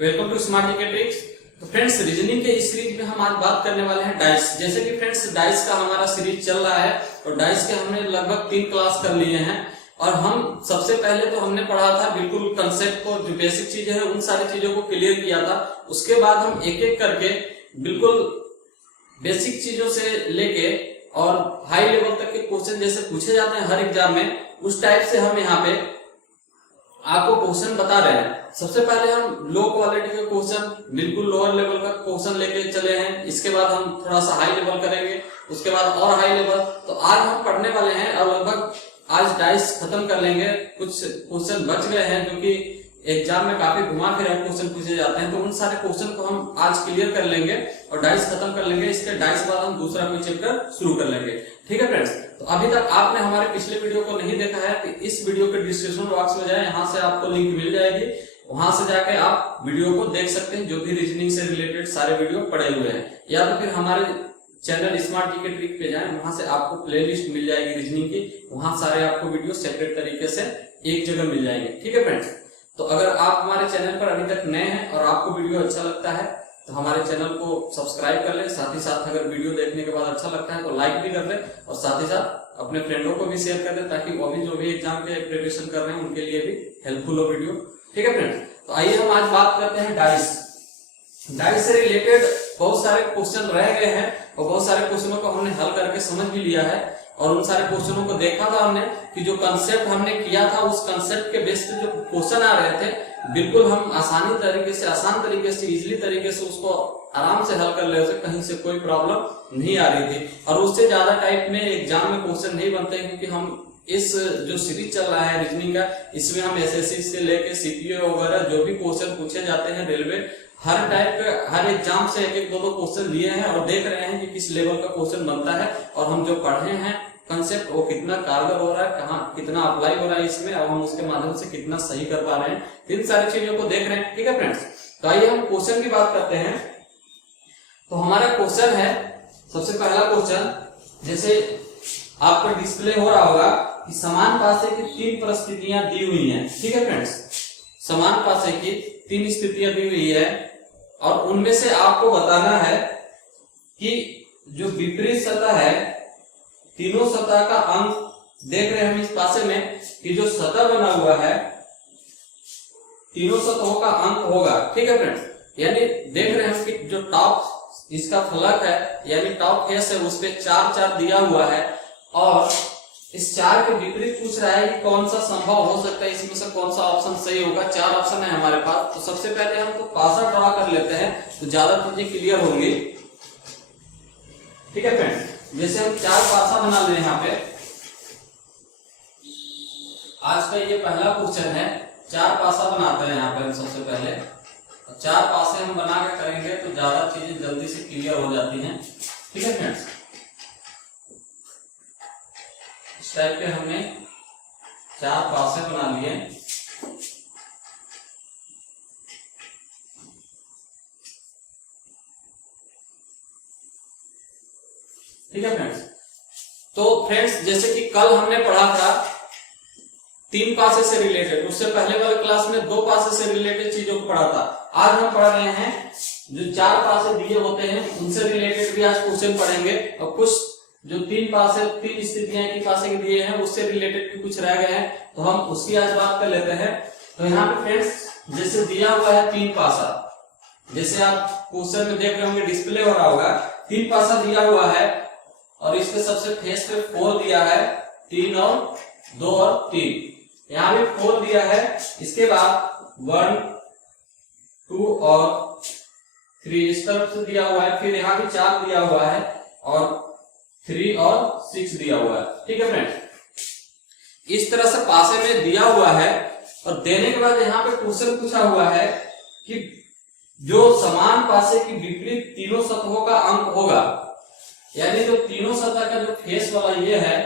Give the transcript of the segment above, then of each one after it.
Welcome to smart GK tricks. तो friends, reasoning के इस सीरीज में हम आज बात करने वाले हैं डाइस। जैसे कि फ्रेंड्स, डाइस का हमारा सीरीज चल रहा है और डाइस के हमने लगभग 3 क्लास कर लिए हैं। और हम सबसे पहले तो हमने पढ़ा था बिल्कुल कंसेप्ट को, जो बेसिक चीजें हैं उन सारी चीजों को क्लियर किया था। उसके बाद हम एक एक करके बिल्कुल बेसिक चीजों से लेके और हाई लेवल तक के क्वेश्चन जैसे पूछे जाते हैं हर एग्जाम में, उस टाइप से हम यहाँ पे आपको क्वेश्चन बता रहे हैं। सबसे पहले हम लो क्वालिटी का क्वेश्चन, बिल्कुल लोअर लेवल का क्वेश्चन लेके चले हैं। इसके बाद हम थोड़ा सा हाई लेवल करेंगे, उसके बाद और हाई लेवल। तो आज हम पढ़ने वाले हैं और लगभग आज डाइस खत्म कर लेंगे। कुछ क्वेश्चन बच गए हैं जो कि एग्जाम में काफी घुमा फिरा क्वेश्चन पूछे जाते हैं, तो उन सारे क्वेश्चन को हम आज क्लियर कर लेंगे और डाइस खत्म कर लेंगे। इसके डाइस बाद हम दूसरा कोई चैप्टर शुरू कर लेंगे। ठीक है फ्रेंड्स, तो अभी तक आपने हमारे पिछले वीडियो को नहीं देखा है तो इस वीडियो के डिस्क्रिप्शन बॉक्स में जाए, यहाँ से आपको लिंक मिल जाएगी। वहां से जाके आप वीडियो को देख सकते हैं, जो भी रीजनिंग से रिलेटेड सारे वीडियो पड़े हुए हैं। या तो फिर हमारे चैनल स्मार्ट जीके ट्रिक पे जाएं, वहां से आपको प्लेलिस्ट मिल जाएगी रीजनिंग की। वहां सारे आपको वीडियो सेपरेट तरीके से एक जगह मिल जाएंगे। ठीक है फ्रेंड्स, तो अगर आप हमारे चैनल पर अभी तक नए हैं और आपको वीडियो अच्छा लगता है तो हमारे चैनल को सब्सक्राइब कर लें। साथ ही साथ अगर वीडियो देखने के बाद अच्छा लगता है तो लाइक भी कर लें और साथ ही साथ अपने फ्रेंडों को भी शेयर कर दें, ताकि वो भी जो भी एग्जाम के प्रिपरेशन कर रहे हैं उनके लिए भी हेल्पफुल हो वीडियो। ठीक है फ्रेंड्स, तो आइए हम आज बात करते हैं डाइस। डाइस से रिलेटेड बहुत सारे क्वेश्चन रह गए हैं और बहुत सारे क्वेश्चनों को हमने हल करके समझ भी लिया है। और उन सारे क्वेश्चनों को देखा था हमने कि जो कंसेप्ट हमने किया था उस कंसेप्ट के बेस पे जो क्वेश्चन आ रहे थे, बिल्कुल हम आसान तरीके से इजीली तरीके से उसको आराम से हल कर ले रहे थे। कहीं से कोई प्रॉब्लम नहीं आ रही थी और उससे ज्यादा टाइप में एग्जाम में क्वेश्चन नहीं बनते, क्योंकि हम इस जो सीरीज चल रहा है रीजनिंग का, इसमें हम एसएससी से लेके सीपीओ वगैरह जो भी क्वेश्चन पूछे जाते हैं रेलवे, हर टाइप के हर एग्जाम से एक एक दो क्वेश्चन लिए हैं और देख रहे हैं कि किस लेवल का क्वेश्चन बनता है और हम जो पढ़े हैं कंसेप्ट वो कितना कारगर हो रहा है, कहाँ कितना अप्लाई हो रहा है इसमें, और हम उसके माध्यम से कितना सही कर पा रहे हैं। इन सारी चीजों को देख रहे हैं। ठीक है फ्रेंड्स, तो आइए हम क्वेश्चन की बात करते हैं। तो हमारा क्वेश्चन है, सबसे पहला क्वेश्चन जैसे आपका डिस्प्ले हो रहा होगा कि समान पासे की 3 परिस्थितियां दी हुई हैं। ठीक है फ्रेंड्स, समान पासे की 3 स्थितियां दी हुई है और उनमें से आपको बताना है कि जो विपरीत सतह है, तीनों सतह का अंक देख रहे हैं हम इस पासे में कि जो सतह बना हुआ है तीनों सतहों का अंक होगा। ठीक है फ्रेंड्स, यानी देख रहे हैं कि जो टॉप इसका फलक है यानी टॉप फेस है उस पे 4 दिया हुआ है और इस 4 के विपरीत पूछ रहा है कि कौन सा संभव हो सकता है, इसमें से कौन सा ऑप्शन सही होगा। 4 ऑप्शन है हमारे पास। तो सबसे पहले हम तो पासा ड्रा कर लेते हैं तो ज्यादा चीजें क्लियर होंगी। ठीक है फ्रेंड्स, जैसे हम 4 पासा बना ले यहाँ पे। आज का ये पहला क्वेश्चन है, 4 पासा बनाते हैं यहाँ पे हम सबसे पहले। 4 पासे हम बना के करेंगे तो ज्यादा चीजें जल्दी से क्लियर हो जाती हैं। ठीक है फ्रेंड्स, इस टाइप के हमने 4 पासे बना लिए। ठीक है फ्रेंड्स, तो फ्रेंड्स जैसे कि कल हमने पढ़ा था 3 पासे से रिलेटेड, उससे पहले वाले क्लास में 2 पासे से रिलेटेड चीजों को पढ़ा था। आज हम पढ़ रहे हैं जो 4 पासे दिए होते हैं उनसे रिलेटेड भी आज क्वेश्चन पढ़ेंगे और कुछ जो 3 स्थितियां की पासे के दिए हैं उससे रिलेटेड भी कुछ रह गए हैं, तो हम उसकी आज बात कर लेते हैं। तो यहाँ पे फ्रेंड्स जैसे दिया हुआ है 3 पासा, जैसे आप क्वेश्चन में देख रहे होंगे डिस्प्ले हो रहा होगा, 3 पासा दिया हुआ है और इसके सबसे फेस पे 4 दिया है, 3 और 2 और 3, यहाँ भी 4 दिया है। इसके बाद 1, 2 और 3 इस तरफ से दिया हुआ है, फिर यहाँ भी 4 दिया हुआ है और 3 और 6 दिया हुआ है। ठीक है फ्रेंड्स, इस तरह से पासे में दिया हुआ है और देने के बाद यहाँ पे क्वेश्चन पूछा हुआ है कि जो समान पासे की विपरीत तीनों सतहों का अंक होगा, यानी जो तीनों सतह का जो फेस वाला ये है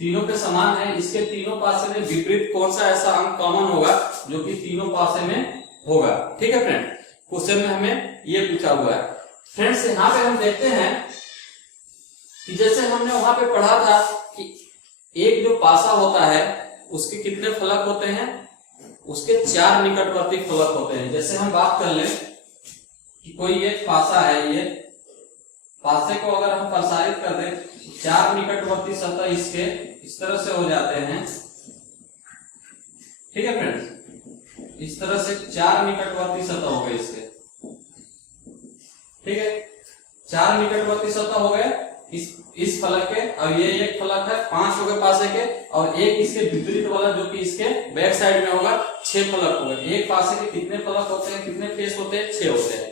तीनों के समान है, इसके तीनों पासे में विपरीत कौन सा ऐसा अंक कॉमन होगा जो कि तीनों पासे में होगा। ठीक है फ्रेंड, क्वेश्चन में हमें ये पूछा हुआ है। फ्रेंड्स यहाँ पे हम देखते हैं कि जैसे हमने वहां पे पढ़ा था कि एक जो पासा होता है उसके कितने फलक होते हैं, उसके 4 निकटवर्ती फलक होते हैं। जैसे हम बात कर लें कि कोई एक पासा है, ये पासे को अगर हम प्रसारित कर दें, 4 निकटवर्ती सतह इसके इस तरह से हो जाते हैं। ठीक है फ्रेंड्स, इस तरह से 4 निकटवर्ती सतह हो गए इसके। ठीक है, 4 निकटवर्ती सतह हो गए इस फलक के। और ये एक फलक है, 5 हो गए पासे के, और एक इसके विपरीत वाला जो कि इसके बैक साइड में होगा, 6 फलक हो गए। एक पासे के कितने फलक होते हैं, कितने फेस होते हैं, 6 होते हैं।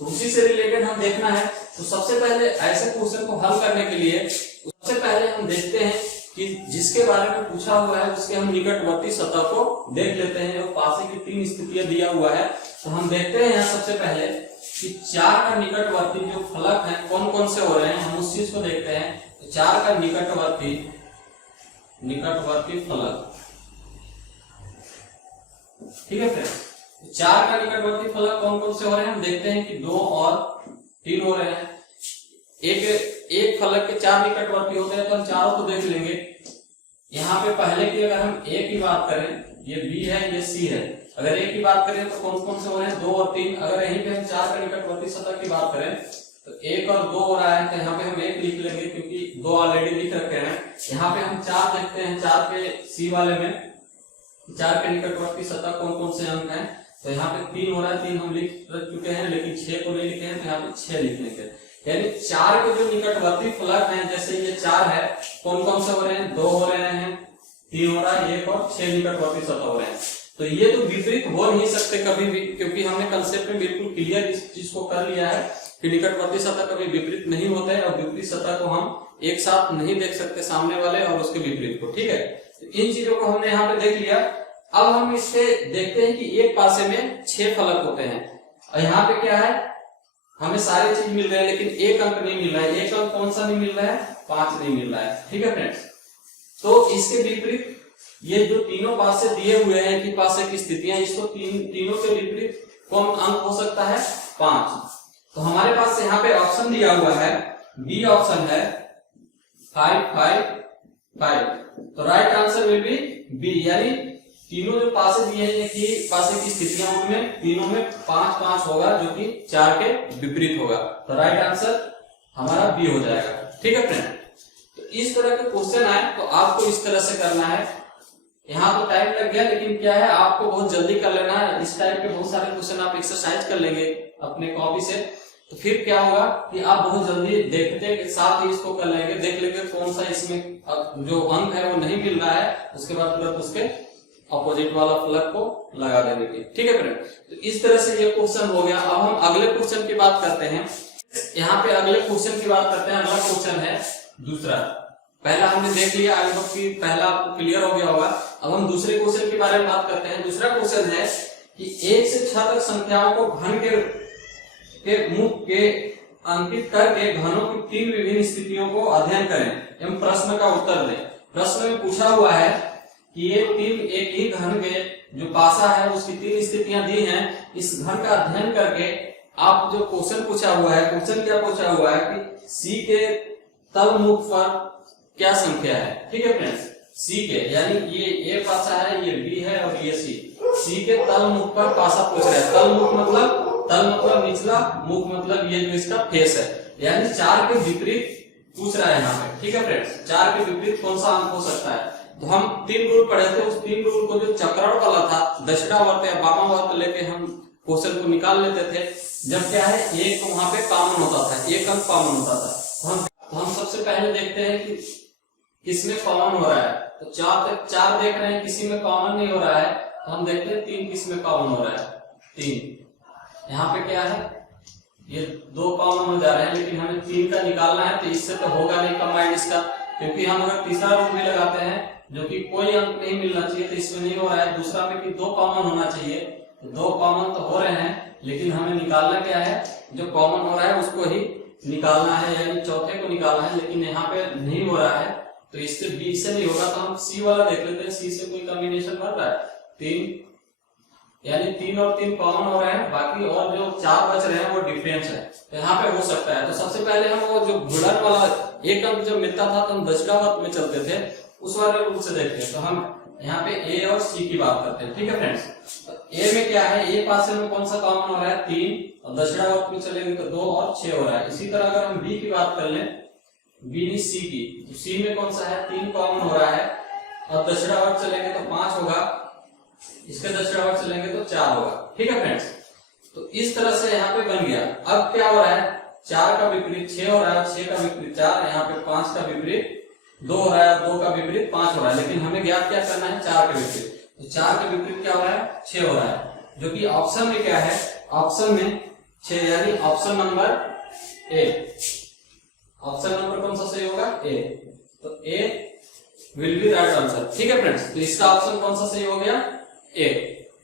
तो उसी से रिलेटेड हम देखना है। तो सबसे पहले ऐसे क्वेश्चन को हल करने के लिए सबसे पहले हम देखते हैं कि जिसके बारे में पूछा हुआ है उसके हम निकटवर्ती सतह को देख लेते हैं। और पासे की 3 स्थितियां दिया हुआ है, तो हम देखते हैं यहाँ सबसे पहले कि 4 का निकटवर्ती जो फलक है कौन कौन से हो रहे हैं, हम उस चीज को देखते हैं। तो 4 का निकटवर्ती फलक, ठीक है फ्रेंड्स, 4 का निकटवर्ती फलक कौन कौन से हो रहे हैं हम देखते हैं कि 2 और 3 हो रहे हैं। एक फलक के 4 निकटवर्ती होते हैं, तो हम चारों को देख लेंगे। यहाँ पे पहले की अगर हम ए की बात करें, ये बी है, ये सी है। अगर ए की बात करें तो कौन कौन से हो रहे हैं, 2 और 3। अगर यहीं पे हम 4 का निकटवर्ती सतह की बात करें तो 1 और 2 हो रहा है, तो यहाँ पे हम 1 लिख लेंगे क्योंकि 2 ऑलरेडी लिख रखे हैं। यहाँ पे हम 4 देखते हैं, 4 के सी वाले में 4 के निकटवर्ती सतह कौन कौन से अंक हैं। तो यहाँ पे 3 हो रहा है, 3 हम लिख चुके हैं, लेकिन 6 को नहीं लिखे हैं, तो यहाँ पे 6 लिख लेंगे। यानी 4 के जो निकटवर्ती फलक हैं, जैसे ये 4 है, कौन कौन से हो रहे हैं, 2 हो रहे हैं, 3 हो रहा है, 1 और 6 निकटवर्ती सतह हो रहे हैं। तो ये तो विपरीत हो नहीं सकते कभी भी, क्योंकि हमने कंसेप्ट में बिल्कुल क्लियर इस चीज को कर लिया है कि निकटवर्ती सतह कभी विपरीत नहीं होते हैं, और विपरीत सतह को हम एक साथ नहीं देख सकते, सामने वाले और उसके विपरीत को। ठीक है, तो इन चीजों को हमने यहाँ पे देख लिया। अब हम इससे देखते हैं कि एक पासे में 6 फलक होते हैं, और यहाँ पे क्या है, हमें सारे चीज मिल रहे हैं, लेकिन एक अंक नहीं मिल रहा है। एक अंक कौन सा नहीं मिल रहा है, 5 नहीं मिल रहा है। ठीक है फ्रेंड्स, तो इसके विपरीत ये जो तीनों पासे दिए हुए हैं कि पासे की स्थितियां, इसको तीनों के विपरीत कौन अंक हो सकता है, 5। तो हमारे पास यहाँ पे ऑप्शन दिया हुआ है, बी ऑप्शन है 5, 5, 5। तो right answer will be B, यानी तीनों जो पासे दिए हैं कि पासे की स्थितियां, उनमें तीनों में 5, 5 होगा, जो कि 4 के विपरीत होगा। तो राइट आंसर हमारा बी हो जाएगा। ठीक है फ्रेंड, तो इस तरह के क्वेश्चन आए तो आपको इस तरह से करना है। यहाँ तो टाइम लग गया, लेकिन क्या है, आपको बहुत जल्दी कर लेना है। इस टाइप के बहुत सारे क्वेश्चन आप एक्सरसाइज कर लेंगे अपने कॉपी से, तो फिर क्या होगा कि आप बहुत जल्दी देखते के साथ ही इसको कर लेंगे, देख लेंगे कौन सा इसमें जो अंक है वो नहीं मिल रहा है, उसके बाद तुरंत उसके अपोजिट वाला फलक को लगा देने की। ठीक है फ्रेंड, तो इस तरह से ये क्वेश्चन हो गया। अब हम अगले क्वेश्चन की बात करते हैं। यहाँ पे अगले क्वेश्चन की बात करते हैं। अगला क्वेश्चन है दूसरा। पहला हमने देख लिया, आई होप कि पहला आपको क्लियर हो गया होगा। अब हम दूसरे क्वेश्चन के बारे में बात करते हैं। दूसरा क्वेश्चन है कि 1 से 6 तक संख्याओं को घन के मुख के अंकित करके घनों की 3 विभिन्न स्थितियों को अध्ययन करें एवं प्रश्न का उत्तर दें। प्रश्न में पूछा हुआ है कि ये 3 एक ही घन के जो पासा है उसकी 3 स्थितियां दी हैं। इस घन का अध्ययन करके आप जो क्वेश्चन पूछा हुआ है, क्वेश्चन क्या पूछा हुआ है कि सी के तल मुख पर क्या संख्या है। ठीक है फ्रेंड्स, सी के यानी ये ए पासा है, ये बी है और ये सी के तल मुख पर पासा पूछ रहा है। तल मुख मतलब निचला, मुख मतलब ये जो इसका फेस है, यानी 4 के विपरीत पूछ रहा है यहाँ पे। ठीक है फ्रेंड्स, 4 के विपरीत कौन सा अंक हो सकता है। तो हम 3 रूल पढ़े थे, उस 3 रूल को जो चक्रण वाला था, दक्षिणावर्त या वामावर्त लेके हम क्वेश्चन को निकाल लेते थे। जब क्या है, एक तो वहां पे कॉमन होता था, एक अंक कॉमन होता था। तो हम सबसे पहले देखते हैं कि किसमें कॉमन हो रहा है। तो 4 देख रहे हैं, किसी में कॉमन नहीं हो रहा है। तो हम देखते हैं 3 किसमें कॉमन हो रहा है। 3 यहाँ पे क्या है, ये 2 कॉमन हो जा रहे हैं, लेकिन हमें 3 का निकालना है। तो इससे तो होगा नहीं कंबाइंड इसका, क्योंकि हम अगर तीसरा रूल भी लगाते हैं जो कि कोई अंक नहीं मिलना चाहिए, तो इसमें नहीं हो रहा है। दूसरा में कि 2 कॉमन होना चाहिए, तो 2 कॉमन तो हो रहे हैं, लेकिन हमें निकालना क्या है, जो कॉमन हो रहा है उसको ही निकालना है, यानी चौथे को निकालना है। लेकिन यहाँ पे नहीं हो रहा है, तो इससे बी से नहीं होगा। तो हम सी वाला देख लेते हैं, सी से कोई कॉम्बिनेशन बन रहा है। 3 यानी 3 और 3 कॉमन हो रहे हैं, बाकी और जो 4 बच रहे हैं वो डिफरेंस है, तो यहाँ पे हो सकता है। तो सबसे पहले हम वो जो गुणन वाला एक अंक जब मिलता था तो हम दक्षिणावर्त में चलते थे, उस वाले रूप से देखते हैं। तो हम यहाँ पे ए और सी की बात करते हैं। ठीक है फ्रेंड्स, तो ए में क्या है, ए पासे में कौन सा कॉमन हो रहा है 3 और दक्षिणावर्त में चलेंगे तो 2 और 6 हो रहा है। इसी तरह अगर हम बी की बात कर लें, बी नहीं सी की, तो सी में कौन सा है 3 कॉमन हो रहा है और दक्षिणावर्त चलेंगे तो 5 होगा, इसके दक्षिणावर्त चलेंगे तो 4 होगा। ठीक है फ्रेंड्स, तो इस तरह से यहाँ पे बन गया। अब क्या हो रहा है, 4 का विपरीत 6 हो रहा है, 6 का विपरीत 4, यहाँ पे 5 का विपरीत 2 हो रहा है, 2 का विपरीत 5 हो रहा है, लेकिन हमें ज्ञात क्या करना है 4 के विपरीत। तो 4 के विपरीत क्या हो रहा है 6 हो रहा है, जो कि ऑप्शन में क्या है, ऑप्शन में 6 यानी option number A. Option number कौन सा सही होगा ए, तो ए विल बी राइट आंसर। ठीक है फ्रेंड्स, तो इसका ऑप्शन कौन सा सही हो गया ए।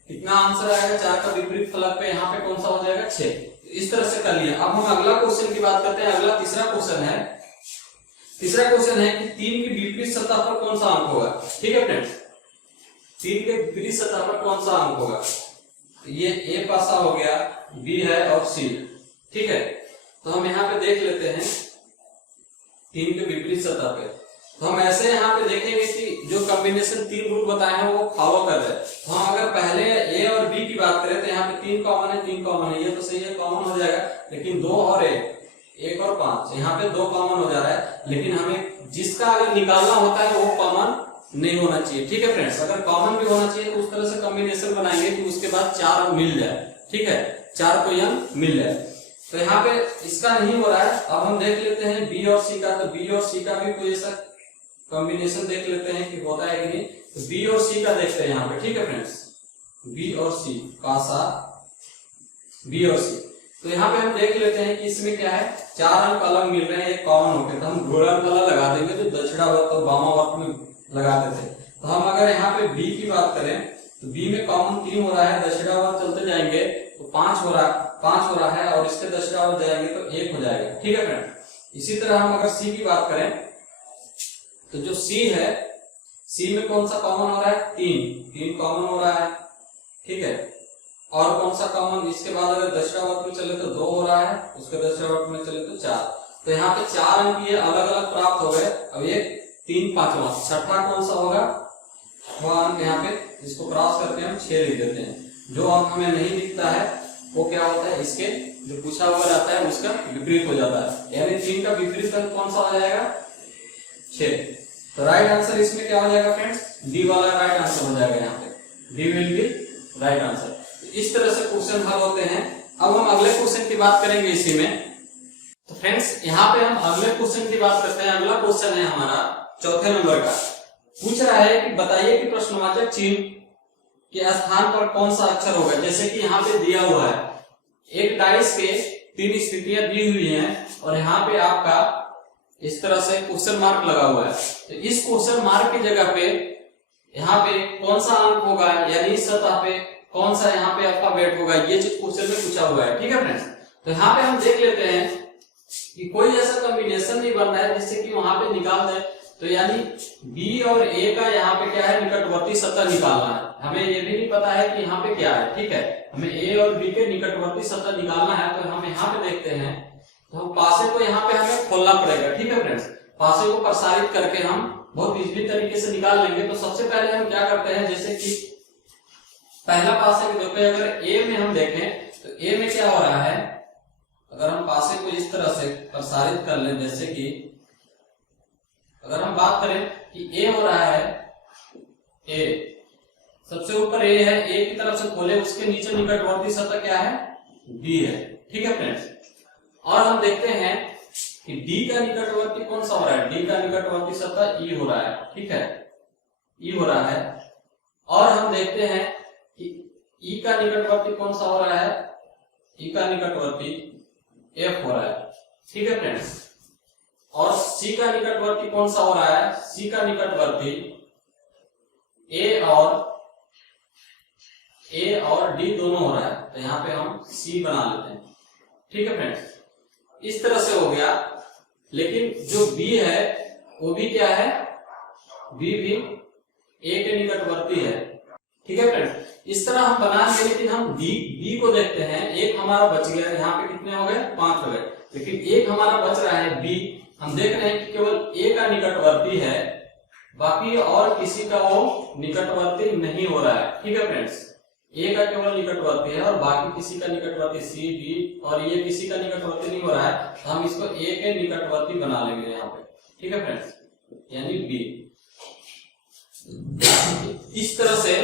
कितना आंसर आएगा, 4 का विपरीत फलक पे यहाँ पे कौन सा हो जाएगा 6। तो इस तरह से कर लिया। अब हम अगला क्वेश्चन की बात करते हैं। अगला तीसरा क्वेश्चन है। तीसरा क्वेश्चन है कि 3 की विपरीत सतह पर कौन सा अंक होगा। ठीक है फ्रेंड्स, 3 के विपरीत सतह पर कौन सा अंक होगा। ये ए पासा हो गया, बी है और सी। ठीक है, तो हम यहाँ पे देख लेते हैं 3 के विपरीत सतह पे। तो हम ऐसे यहाँ पे देखेंगे कि जो कॉम्बिनेशन 3 रूल बताए हैं वो फॉलो कर रहे हैं। तो हम अगर पहले ए और बी की बात करें तो यहाँ पे 3 कॉमन है, 3 कॉमन है, ये तो सही है, कॉमन हो जाएगा। लेकिन 2 और 1 और 5, यहाँ पे 2 कॉमन हो जा रहा है, लेकिन हमें जिसका अगर निकालना होता है वो कॉमन नहीं होना चाहिए। ठीक है फ्रेंड्स, अगर कॉमन भी होना चाहिए तो उस तरह से कॉम्बिनेशन बनाएंगे कि उसके बाद 4 अंक मिल जाए। ठीक है, 4 कोई अंक मिल जाए। तो यहाँ पे इसका नहीं हो रहा है। अब हम देख लेते हैं बी और सी का। तो बी और सी का भी कोई ऐसा कॉम्बिनेशन देख लेते हैं कि होता है कि नहीं। तो बी और सी का देखते हैं यहाँ पे। ठीक है फ्रेंड्स, बी और सी पासा बी और सी। तो यहाँ पे हम देख लेते हैं कि इसमें क्या है, 4 अंक अलग मिल रहे हैं, एक कॉमन होकर। तो हम घोड़ा वाला लगा देंगे जो दक्षिणावर्त और वामावर्त में लगाते थे। तो हम अगर यहाँ पे बी की बात करें तो बी में कॉमन 3 हो रहा है, दक्षिणावर्त चलते जाएंगे तो 5 हो रहा है और इसके दक्षिणावर्त जाएंगे तो 1 हो जाएगा। ठीक है फ्रेंड, इसी तरह हम अगर सी की बात करें तो जो सी है, सी में कौन सा कॉमन हो रहा है 3 कॉमन हो रहा है। ठीक है, और कौन सा कॉमन, इसके बाद अगर दक्षिणावर्त में चले तो 2 हो रहा है, उसके दक्षिणावर्त में चले तो 4। तो यहाँ पे 4 अंक ये अलग अलग प्राप्त हो गए। अब ये 3 5वां, छठा कौन सा होगा वह अंक यहाँ पे, इसको क्रॉस करके हम 6 लिख देते हैं। जो अंक हमें नहीं दिखता है वो क्या होता है, इसके जो पूछा हुआ रहता है उसका विपरीत हो जाता है। यानी 3 का विपरीत अंक कौन सा हो जाएगा 6। तो राइट आंसर इसमें क्या हो जाएगा फ्रेंड्स, डी वाला राइट आंसर हो जाएगा। यहाँ पे D will be right answer. इस तरह से क्वेश्चन हल होते हैं। अब हम अगले क्वेश्चन की बात करेंगे इसी में। तो फ्रेंड्स यहाँ पे हम अगले क्वेश्चन की बात करते हैं। अगला क्वेश्चन है हमारा चौथे नंबर का। पूछ रहा है कि बताइए कि प्रश्नवाचक चिन्ह के स्थान पर कौन सा अक्षर होगा। जैसे कि यहाँ पे दिया हुआ है, एक डाइस के 3 स्थितियां दी हुई हैं और यहाँ पे आपका इस तरह से क्वेश्चन मार्क लगा हुआ है। तो इस क्वेश्चन मार्क की जगह पे यहाँ पे कौन सा अंक होगा, यानी इस सतह पे कौन सा यहाँ पे अल्फाबेट होगा, ये चीज क्वेश्चन में पूछा हुआ है। ठीक है फ्रेंड्स, तो यहाँ पे हम देख लेते हैं कि कोई ऐसा कॉम्बिनेशन नहीं बन रहा है जिससे कि वहां पे निकाल दे। तो यानी बी और ए का यहाँ पे क्या है, निकटवर्ती सतह निकालना है। हमें ये भी नहीं पता है कि यहाँ पे क्या है। ठीक है, हमें ए और बी के निकटवर्ती सतह निकालना है। तो हम यहाँ पे देखते हैं, तो हम पासे को यहाँ पे हमें खोलना पड़ेगा। ठीक है फ्रेंड्स, पासे को प्रसारित करके हम बहुत इजीली तरीके से निकाल लेंगे। तो सबसे पहले हम क्या करते हैं, जैसे कि पहला पासे के पे अगर ए में हम देखें तो ए में क्या हो रहा है, अगर हम पासे को इस तरह से प्रसारित कर लें, जैसे कि अगर हम बात करें कि ए हो रहा है, ए सबसे ऊपर ए है, ए की तरफ से खोले, उसके नीचे निकटवर्ती सतह क्या है बी है। ठीक है फ्रेंड्स, और हम देखते हैं कि डी का निकटवर्ती कौन सा हो रहा है, डी का निकटवर्ती सतह ई हो रहा है। ठीक है, ई हो रहा है। और हम देखते हैं कि ई का निकटवर्ती कौन सा हो रहा है, ई का निकटवर्ती एफ हो रहा है। ठीक है फ्रेंड्स, और सी का निकटवर्ती कौन सा हो रहा है, सी का निकटवर्ती ए और डी दोनों हो रहा है। तो यहाँ पे हम सी बना लेते हैं। ठीक है फ्रेंड्स, इस तरह से हो गया। लेकिन जो बी है वो भी क्या है, बी भी ए के निकटवर्ती है। ठीक है फ्रेंड्स, इस तरह हम बनाएंगे। लेकिन हम बी को देखते हैं, एक हमारा बच गया, यहाँ पे कितने हो गए 5 हो गए, लेकिन एक हमारा बच रहा है बी। हम देख रहे हैं कि केवल ए का निकटवर्ती है बाकी और किसी का वो निकटवर्ती नहीं हो रहा है। ठीक है फ्रेंड्स, ए का केवल निकटवर्ती है और बाकी किसी का निकटवर्ती सी बी और ये किसी का निकटवर्ती नहीं हो रहा है, तो हम इसको ए के निकटवर्ती बना लेंगे यहाँ पे। ठीक है फ्रेंड्स, यानी बी। इस तरह से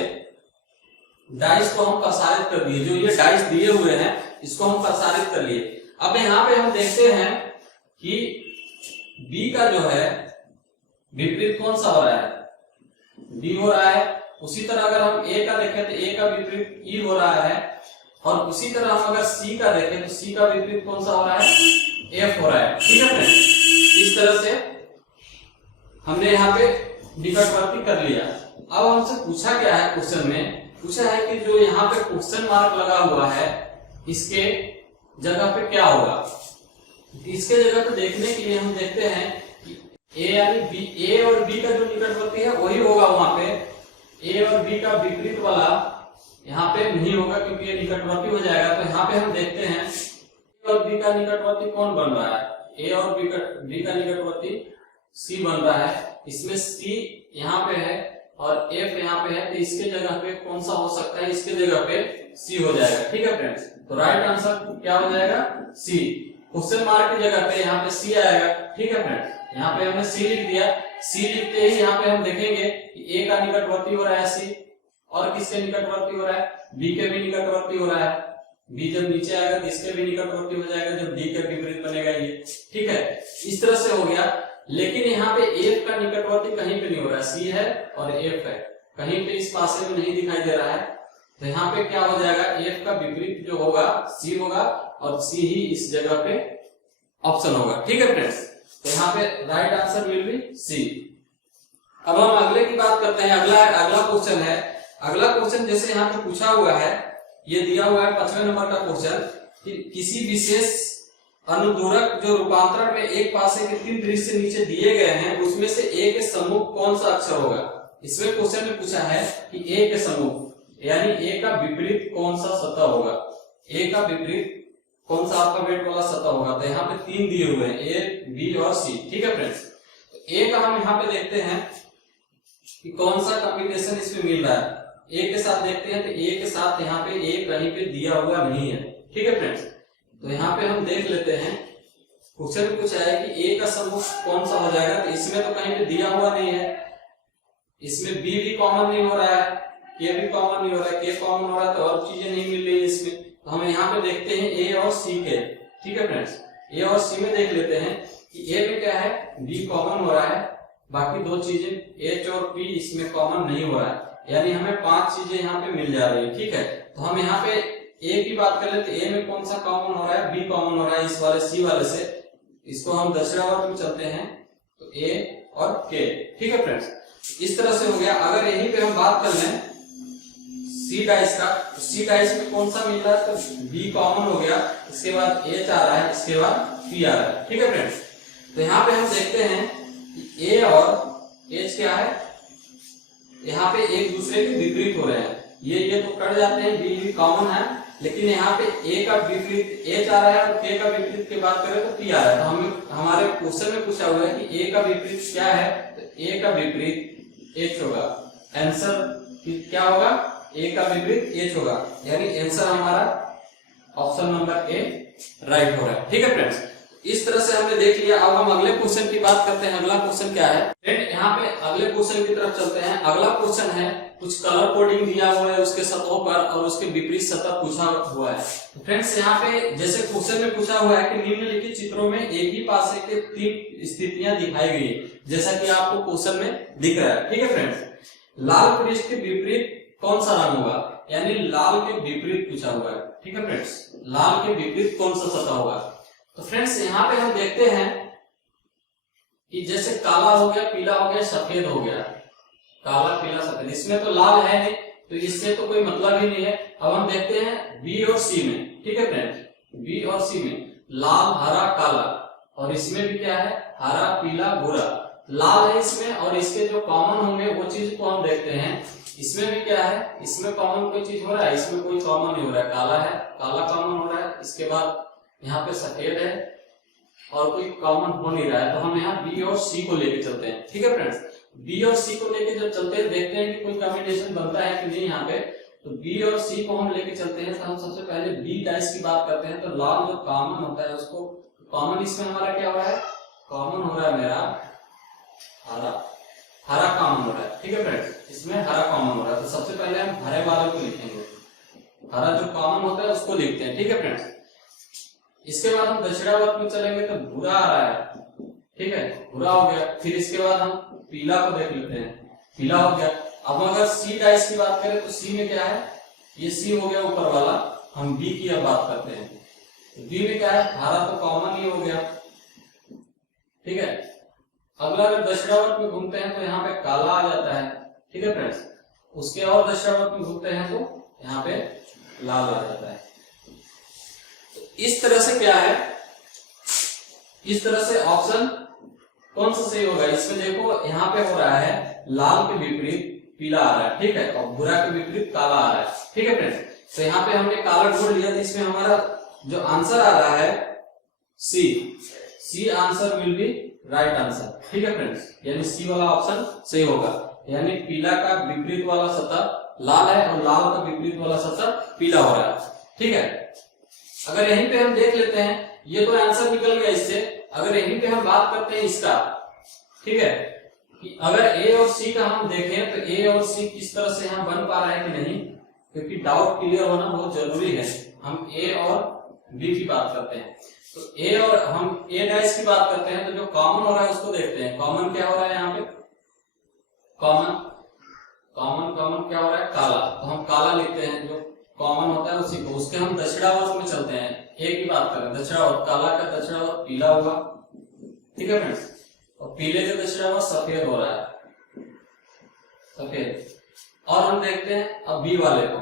डाइस को हम प्रसारित कर दिए, जो ये डाइस दिए हुए हैं इसको हम प्रसारित कर लिए। अब यहाँ पे हम देखते हैं कि बी का जो है विपरीत कौन सा हो रहा है, डी हो रहा है। उसी तरह अगर हम ए का देखें तो ए का विपरीत ई हो रहा है, और उसी तरह हम अगर सी का देखें तो सी का विपरीत कौन सा हो रहा है, एफ हो रहा है। ठीक है फ्रेंड्स, इस तरह से हमने यहाँ पे निकटवर्ती कर लिया। अब हमसे पूछा क्या है, क्वेश्चन में पूछा है कि जो यहाँ पे क्वेश्चन मार्क लगा हुआ है इसके जगह पे क्या होगा। इसके जगह पे देखने के लिए हम देखते हैं कि ए यानी बी, ए और बी का जो निकटवर्ती है वही होगा वहां पे। ए और बी का विपरीत वाला यहाँ पे नहीं होगा क्योंकि ये निकटवर्ती हो जाएगा। तो यहाँ पे हम देखते हैं ए और बी का निकटवर्ती कौन बन रहा है, ए और बी का निकटवर्ती सी बन रहा है। इसमें सी यहाँ पे है और एफ यहाँ पे है, तो इसके जगह पे कौन सा हो सकता है, इसके जगह पे सी हो जाएगा। ठीक है फ्रेंड्स, तो राइट आंसर क्या हो जाएगा, सी। क्वेश्चन मार्क की जगह पे यहाँ पे सी आएगा। ठीक है फ्रेंड्स, यहाँ पे हमने सी लिख दिया। सी लिखते ही यहाँ पे हम देखेंगे कि ए का निकटवर्ती हो रहा है सी, और किसके निकटवर्ती हो रहा है, बी के भी निकटवर्ती हो रहा है। बी जब नीचे आएगा तो इसके भी निकटवर्ती हो जाएगा, जब डी के विपरीत बनेगा ये। ठीक है, इस तरह से हो गया। लेकिन यहाँ पे एफ का निकटवर्ती कहीं पे नहीं हो रहा है, सी है और एफ है, कहीं पे इस पासे में नहीं दिखाई दे रहा है। तो यहाँ पे क्या हो जाएगा, एफ का विपरीत जो होगा सी होगा और सी ही इस जगह पे ऑप्शन होगा। ठीक है फ्रेंड्स, तो यहाँ पे right answer will be C. अब हम अगले की बात करते हैं। अगला क्वेश्चन है। अगला क्वेश्चन जैसे यहाँ पे पूछा हुआ है, ये दिया हुआ है 5वें नंबर का क्वेश्चन कि किसी विशेष अनुपूरक जो रूपांतरण में एक पासे के 3 दृश्य नीचे दिए गए हैं उसमें से ए के सम्मुख कौन सा अक्षर होगा। इसमें क्वेश्चन में पूछा है कि ए के सम्मुख यानी ए का विपरीत कौन सा सतह होगा, ए का विपरीत कौन सा अल्फाबेट वाला सतह होगा। तो यहाँ पे 3 दिए हुए हैं, ए बी और सी। ठीक है फ्रेंड्स, तो ए का हम यहाँ पे देखते हैं कि कौन सा कॉम्बिनेशन इसमें मिल रहा है। ए के साथ देखते हैं तो ए के साथ यहाँ पे ए कहीं पे दिया हुआ नहीं है। ठीक है फ्रेंड्स, तो यहाँ पे हम देख लेते हैं। क्वेश्चन में पूछा है कि ए का सम्मुख कौन सा हो जाएगा, तो इसमें तो कहीं पे दिया हुआ नहीं है। इसमें बी भी कॉमन नहीं हो रहा है, के भी कॉमन नहीं हो रहा है, के कॉमन हो रहा है तो और चीजें नहीं मिल रही है इसमें। तो हम यहाँ पे देखते हैं ए और सी के। ठीक है फ्रेंड्स, ए और सी में देख लेते हैं कि ए में क्या है, बी कॉमन हो रहा है, बाकी 2 चीजें एच और पी इसमें कॉमन नहीं हो रहा है, यानी हमें 5 चीजें यहाँ पे मिल जा रही है। ठीक है, तो हम यहाँ पे ए की बात करें तो ए में कौन सा कॉमन हो रहा है, बी कॉमन हो रहा है इस वाले सी वाले से। इसको हम दक्षिणावर्त में चलते हैं तो ए और के। ठीक है फ्रेंड्स, इस तरह से हो गया। अगर यहीं पे हम बात कर लें सी डाइस का, तो सी डाइस में कौन सा मिल रहा है, तो बी कॉमन हो गया, इसके बाद एच आ रहा है, इसके बाद पी आ रहा है। ठीक है फ्रेंड्स, तो यहाँ पे हम देखते हैं कि ए और एच क्या है, यहाँ पे एक दूसरे के विपरीत हो रहे हैं। ये तो कट जाते हैं, बी भी कॉमन है, लेकिन यहाँ पे ए का विपरीत एच आ रहा है और के का विपरीत की बात करें तो पी आ रहा है। तो हमें हमारे क्वेश्चन में पूछा हुआ है कि ए का विपरीत क्या है, तो ए का विपरीत एच होगा। आंसर क्या होगा, ए का विपरीत एच होगा, यानी आंसर हमारा ऑप्शन नंबर ए राइट हो रहा है। ठीक है फ्रेंड्स, इस तरह से हमने देख लिया। अब हम अगले क्वेश्चन की बात करते हैं। अगला क्वेश्चन क्या है फ्रेंड, यहाँ पे अगले क्वेश्चन की तरफ चलते हैं। अगला क्वेश्चन है, कुछ कलर कोडिंग दिया हुआ है उसके सतहों पर और उसके विपरीत सतह पूछा हुआ है। फ्रेंड्स, यहाँ पे जैसे क्वेश्चन में पूछा हुआ है कि निम्नलिखित चित्रों में एक ही पासे के 3 स्थितियां दिखाई गई है, जैसा कि आपको क्वेश्चन में दिख रहा है। ठीक है फ्रेंड्स, लाल पृष्ठ के विपरीत कौन सा रंग होगा, यानी लाल के विपरीत पूछा हुआ है। ठीक है फ्रेंड्स, लाल के विपरीत कौन सा सतह होगा। तो फ्रेंड्स, यहाँ पे हम देखते हैं कि जैसे काला हो गया, पीला हो गया, सफेद हो गया, काला पीला सफेद, इसमें तो लाल है नहीं तो इससे तो कोई मतलब ही नहीं है। अब हम देखते हैं बी और सी में। ठीक है फ्रेंड्स, बी और सी में लाल हरा काला, और इसमें भी क्या है, हरा पीला भूरा। लाल है इसमें, और इसके जो कॉमन होंगे वो चीज को हम देखते हैं। इसमें भी क्या है, इसमें कॉमन कोई चीज हो रहा है, इसमें कोई कॉमन नहीं हो रहा है, काला है, काला कॉमन हो रहा है, इसके बाद यहाँ पे सफेद है और कोई कॉमन हो नहीं रहा है। तो हम यहाँ बी और सी को लेके चलते हैं। ठीक है फ्रेंड्स, बी और सी को लेके जब चलते हैं, देखते हैं कि कोई कॉम्बिनेशन बनता है कि नहीं यहाँ पे। तो बी और सी को हम लेके चलते हैं, तो हम सबसे पहले बी डाइस की बात करते हैं। तो लाल जो कॉमन होता है उसको, कॉमन इसमें हमारा क्या हो रहा है, कॉमन हो रहा है मेरा हरा, हरा कॉमन हो रहा है। ठीक है फ्रेंड्स, इसमें हरा कॉमन हो रहा है। तो सबसे पहले हम हरे वाले को लिखेंगे, हरा जो कॉमन होता है उसको लिखते हैं। ठीक है फ्रेंड्स, इसके बाद हम दक्षिणावर्त में चलेंगे तो भूरा आ रहा है। ठीक है, भूरा हो गया। फिर इसके बाद हम पीला को देख लेते हैं, पीला हो गया। अब अगर सी डाइस की बात करें तो सी में क्या है, ये सी हो गया ऊपर वाला। हम बी की अब बात करते हैं, बी में क्या है, हरा तो कॉमन ही हो गया। ठीक है, अगला अगर दक्षिणावर्त में घूमते हैं तो यहाँ पे काला आ जाता है। ठीक है फ्रेंड्स, उसके और दक्षिणावर्त में घूमते हैं तो यहाँ पे लाल आ जाता है। तो इस तरह से क्या है, इस तरह से ऑप्शन कौन सा सही होगा। इसमें देखो यहाँ पे हो रहा है लाल के विपरीत पीला आ रहा है। ठीक है, और भूरा के विपरीत काला आ रहा है। ठीक है फ्रेंड्स, तो यहाँ पे हमने काला ढूंढ लिया। तो इसमें हमारा जो आंसर आ रहा है C, C answer will be right answer. ठीक है फ्रेंड्स, यानी सी वाला ऑप्शन सही होगा। यानी पीला का विपरीत वाला सतह लाल है और लाल का विपरीत वाला सतह पीला हो रहा है। ठीक है, अगर यहीं पे हम देख लेते हैं, ये तो आंसर निकल गया इससे। अगर यहीं पे हम बात करते हैं इसका, ठीक है, कि अगर ए और सी का हम देखें तो ए और सी किस तरह से यहाँ बन पा रहा है कि नहीं, क्योंकि डाउट क्लियर होना बहुत जरूरी है। हम ए और बी की बात करते हैं, तो ए और हम ए डाइस की बात करते हैं। तो जो कॉमन हो रहा है उसको देखते हैं। कॉमन क्या हो रहा है यहाँ पे, कॉमन कॉमन कॉमन क्या हो रहा है, काला। तो हम काला लिखते हैं, जो कॉमन होता है उसी को। उसके हम दक्षिणावर्त में चलते हैं, ए की बात करें, दक्षिणावर्त, काला का दक्षिणावर्त पीला होगा। ठीक है फ्रेंड्स, और पीले का दक्षिणावर्त सफेद हो रहा है, सफेद। और हम देखते हैं अब बी वाले को।